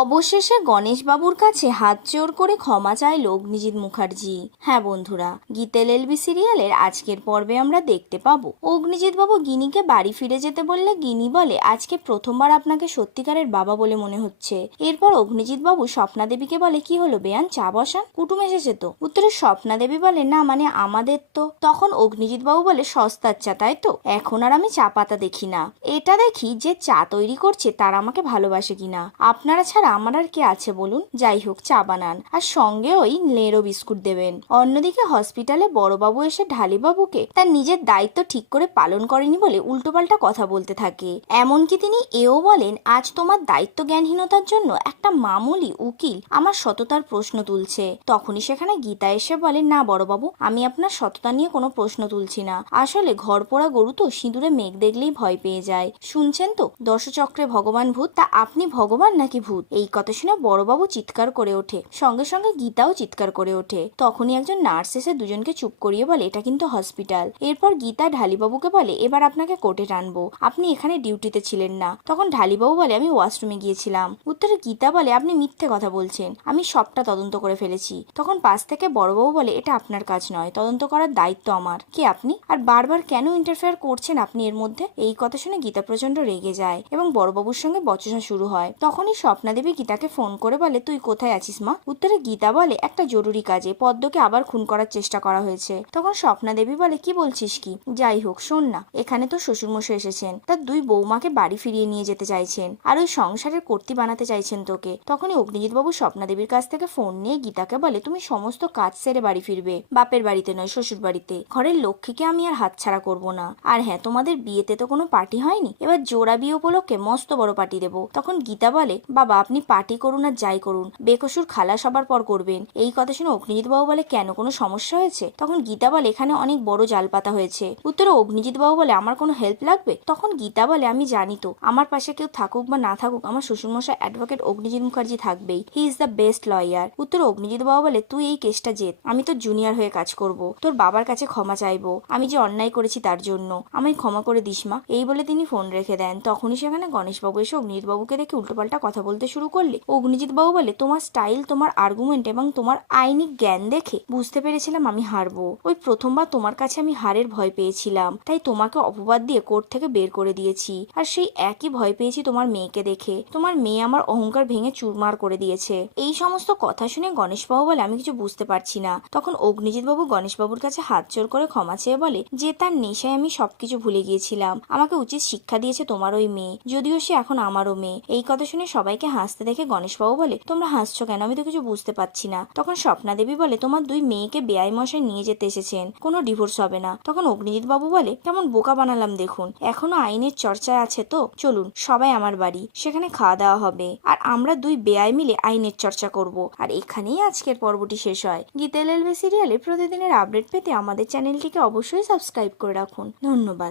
অবশেষে গণেশবাবুর কাছে হাত জোর করে ক্ষমা চাইল অগ্নিজিৎ মুখার্জি। হ্যাঁ বন্ধুরা, গীতেল এলবি সিরিয়ালের আজকের পর্বে আমরা দেখতে পাবো অগ্নিজিৎ বাবু গিনিকে বাড়ি ফিরে যেতে বললে গিনি বলে আজকে প্রথমবার আপনাকে সত্যিকারের বাবা বলে মনে হচ্ছে। এরপর অগ্নিজিৎ বাবু স্বপ্না দেবীকে বলে কি হলো বেয়ান, চা বসান, কুটুম এসেছে তো। উত্তরে স্বপ্না দেবী বলে না মানে আমাদের তো। তখন অগ্নিজিৎ বাবু বলে সস্তার চা তাই তো, এখন আর আমি চা পাতা দেখি না, এটা দেখি যে চা তৈরি করছে তারা আমাকে ভালোবাসে কিনা। আপনারা ছাড়া আমার আর কে আছে বলুন। যাই হোক চা বানান আর সঙ্গে ওই নেড়ো বিস্কুট দেবেন। অন্যদিকে হসপিটালে বড়বাবু এসে ঢালিবাবুকে তার নিজের দায়িত্ব ঠিক করে পালন করেনি বলে উল্টোপাল্টা কথা বলতে থাকে। এমনকি তিনি এও বলেন আজ তোমার দায়িত্ব জ্ঞানহীনতার জন্য একটা মামুলি উকিল আমার সততার প্রশ্ন তুলছে। তখনই সেখানে গীতা এসে বলে না বড়বাবু, আমি আপনার সততা নিয়ে কোনো প্রশ্ন তুলছি না, আসলে ঘর পোড়া গরু তো সিঁদুরে মেঘ দেখলেই ভয় পেয়ে যায়। শুনছেন তো দশচক্রে ভগবান ভূত, তা আপনি ভগবান নাকি ভূত? এই কথা শুনে বড়বাবু চিৎকার করে ওঠে, সঙ্গে সঙ্গে গীতাও চিৎকার করে ওঠে। তখনই একজন নার্স এসে দুজনকে চুপ করিয়ে বলে এটা কিন্তু হসপিটাল। এরপর গীতা ঢালিবাবুকে বলে এবার আপনাকে কোর্টে টানবো, আপনি এখানে ডিউটিতে ছিলেন না। তখন ঢালিবাবু বলে আমি ওয়াশরুমে গিয়েছিলাম। উত্তরে গীতা বলে আপনি মিথ্যে কথা বলছেন, আমি সবটা তদন্ত করে ফেলেছি। তখন পাশ থেকে বড়বাবু বলে এটা আপনার কাজ নয়, তদন্ত করার দায়িত্ব আমার। কে আপনি, আর বারবার কেন ইন্টারফেয়ার করছেন আপনি এর মধ্যে? এই কথা শুনে গীতা প্রচন্ড রেগে যায় এবং বড়বাবুর সঙ্গে বচসা শুরু হয়। তখনই স্বপ্না দেবী গীতাকে ফোন করে বলে তুই কোথায় আছিস মা? উত্তরে গীতা বলে একটা জরুরি কাজে পদ্মকে আবার খুন করার চেষ্টা করা হয়েছে। তখন স্বপ্না দেবী বলে কি বলছিস কি? যাই হোক শোন না, এখানে তো শ্বশুরমশাই এসেছেন, তার দুই বৌমাকে বাড়ি ফিরিয়ে নিয়ে যেতে চাইছেন আর ওই সংসারের কর্তি বানাতে চাইছেন তোকে। তখনই অগ্নিজিৎ বাবু স্বপ্না দেবীর কাছ থেকে ফোন নিয়ে গীতাকে বলে তুমি সমস্ত কাজ সেরে বাড়ি ফিরবে, বাপের বাড়িতে নয় শ্বশুর বাড়িতে। ঘরের লক্ষ্মীকে আমি আর হাতছাড়া করব না। আর হ্যাঁ, তোমাদের বিয়েতে তো কোনো পার্টি হয়নি, এবার জোড়া বিয়ে উপলক্ষে মস্ত বড় পার্টি দেবো। তখন গীতা বলে বাবা আপনি পার্টি করুন আর যাই করুন, বেকসুর খালাস হবার পর করবেন। এই কথা শুনে অগ্নিজিৎ বাবু বলে কেন, কোনো সমস্যা হয়েছে? তখন গীতা বলে এখানে অনেক বড় জাল পাতা হয়েছে। উত্তরে অগ্নিজিৎ বাবু বলে আমার কোনো হেল্প লাগবে? তখন গীতা বলে আমি জানি তো, আমার পাশে কেউ থাকুক বা না থাকুক আমার শ্বশুরমশাই অ্যাডভোকেট অগ্নিজিৎ মুখার্জি থাকবেই, he is the best lawyer. উত্তরে অগ্নিজিৎ বাবু বলে তুই এই কেসটা জেত, আমি তোর জুনিয়র হয়ে কাজ করব, তোর বাবার কাছে ক্ষমা চাইবো, আমি যে অন্যায় করেছি তার জন্য আমায় ক্ষমা করে দিস মা। এই বলে তিনি ফোন রেখে দেন। তখনই সেখানে গণেশবাবু এসে অগ্নিজিৎ বাবুকে দেখে উল্টোপাল্টা কথা বলতে শুরু করলে অগ্নিজিৎ বাবু বলে তোমার স্টাইল, তোমার আর্গুমেন্ট এবং তোমার আইনি জ্ঞান দেখে বুঝতে পেরেছিলাম আমি হারবো। ওই প্রথমবার তোমার কাছে আমি হারের ভয় পেয়েছিলাম, তাই তোমাকে অপবাদ দিয়ে কোর্ট থেকে বের করে দিয়েছি। আর সেই একই ভয় পেয়েছি তোমার মেয়েকে দেখে, তোমার মেয়ে আমার অহংকার ভেঙে চুরমার করে দিয়েছে। এই সমস্ত কথা শুনে গণেশবাবু বলে আমি কিছু বুঝতে পারছি না। তখন অগ্নিজিৎ বাবু গণেশবাবুর কাছে হাত জোর করে ক্ষমা চেয়ে বলে যে তার নেশায় আমি সবকিছু ভুলে গিয়েছিলাম, আমাকে উচিত শিক্ষা দিয়েছে তোমার ওই মেয়ে, যদিও সে এখন আমারও মেয়ে। এই কথা শুনে সবাইকে হাসতে দেখে গণেশবাবু বলে তোমরা হাসছো কেন, আমি তো কিছু বুঝতে পারছি না। তখন স্বপ্না দেবী বলে তোমার দুই মেয়েকে বেআই মশাই নিয়ে যেতে এসেছেন, কোনো ডিভোর্স হবে না। তখন অগ্নিজিৎ বাবু বলে কেমন বোকা বানালাম দেখুন, এখনো আইনের চর্চায় আছে তো, চলুন সবাই আমার বাড়ি, সেখানে খাওয়া দাওয়া হবে আর আমরা দুই বেআই মিলে আইনের চর্চা করব। আর এখানেই আজকের পর্বটি শেষ হয়। গীতেল এলবি সিরিয়ালে প্রতিদিনের আপডেট পেতে আমাদের চ্যানেলটিকে অবশ্যই সাবস্ক্রাইব করে রাখুন। ধন্যবাদ।